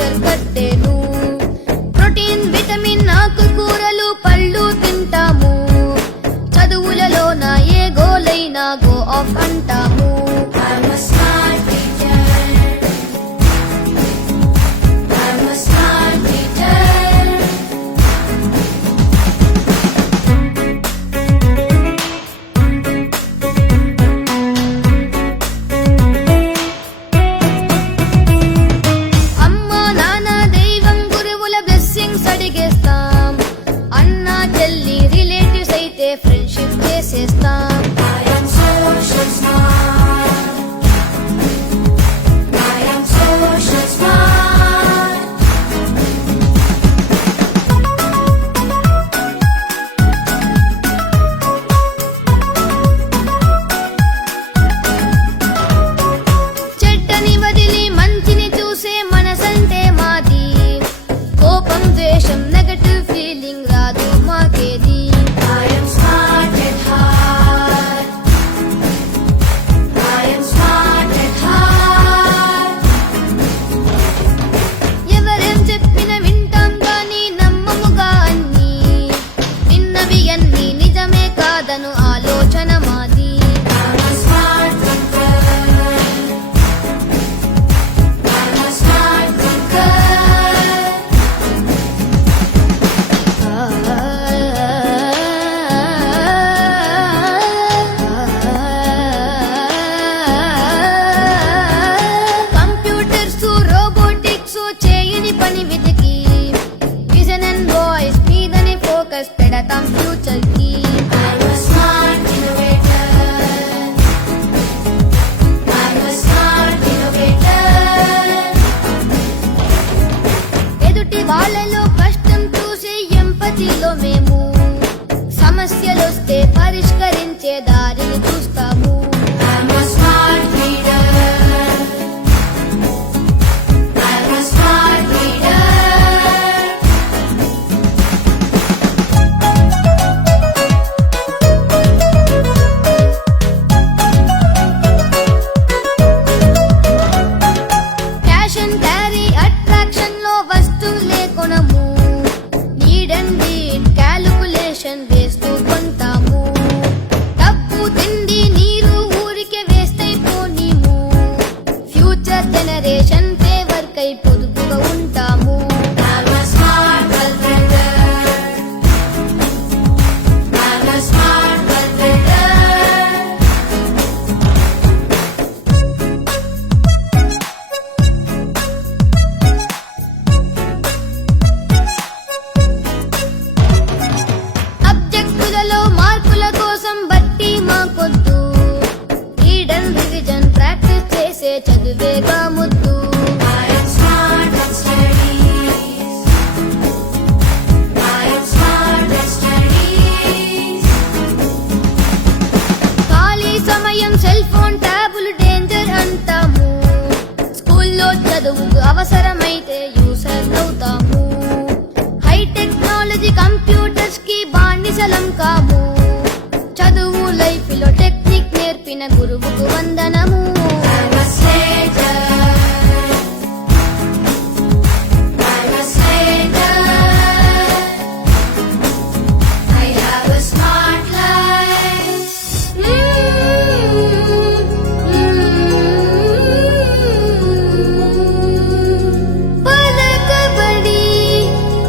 Future కట్టేను. Protein vitamin ఆకుకూరలు పళ్ళు తింటాము. చదువులలోన ఏ గోలైనా గో ఆఫ్ అంటాము. I'm a smart teacher. I'm a smart teacher. అమ్మా నాన్న దైవం గురువుల బ్లెస్సింగ్స్ అడిగేస్తాం. అన్నా చెల్లి రిలేటివ్స్ అయితే ఫ్రెండ్షిప్ చేసేస్తాం. I am social smart. I am social smart. చెడ్డని వదిలి మంచిని చూసే మనసంటే మాది. కోపం ద్వేషం నెగటివ్ ఫీలింగ్ రాదు మాకేది. I am smart at heart. I am smart at heart. ఎవరేం చెప్పిన వింటాం గాని నమ్మముగా అన్ని. విన్నవి అన్ని నిజమే కాదను ఆలోచన మాది. I'm a smart thinker. I'm a smart thinker. Computers robotics చేయని పని వెతికి విజన్ అండ్ వాయిస్ మీదనే ఫోకస్ పెడతాం ఫ్యూచర్ కి. I'm a smart innovator. I'm a smart innovator. ఎదుటి వాళ్ళలో కష్టం చూసి ఎంపతిలో మేము సమస్యలొస్తే పరిష్కరించే దారిని చూస్తాము. I'm a smart leader. I'm a smart leader. Cash and carry attraction లో వస్తువులే కొనము. నీడ్ అండ్ నీడ్ క్యాలిక్యులేషన్ వేస్తూ కొంటాము. డబ్బు తిండి నీరు ఊరికే వేస్ట్ అయిపోనీము. ఫ్యూచర్ జనరేషన్ ఫేవర్ కై పొదుపుగా ఉంటాము. I'm a smart calculator. I'm a smart calculator. అబ్జెక్టులలో మార్కుల కోసం బట్టి మాకొద్దు. రీడ్ అండ్ రివిజన్ ప్రాక్టీస్ చేసే చదువేగా ముద్దు. I am smart at studies. I am smart at studies. ఖాళీ సమయం సెల్ ఫోన్ ట్యాబులు డేంజర్ అంటాము. స్కూల్లో చదువుకు అవసరమైతే యూసర్ అవుతాము. హై టెక్నాలజీ కంప్యూటర్స్ కి బానిసలం కాము. చదువు లైఫ్ లో టెక్నిక్ నేర్పిన గురువుకు వందనము. I'm a slater. I'm a slater. I have a smart life. పలకబడి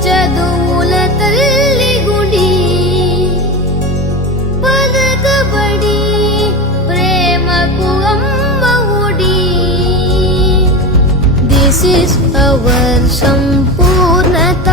చదువుల తల్లి గుడి. పలకబడి ప్రేమకు అమ్మ ఒడి. This is our సంపూర్ణత.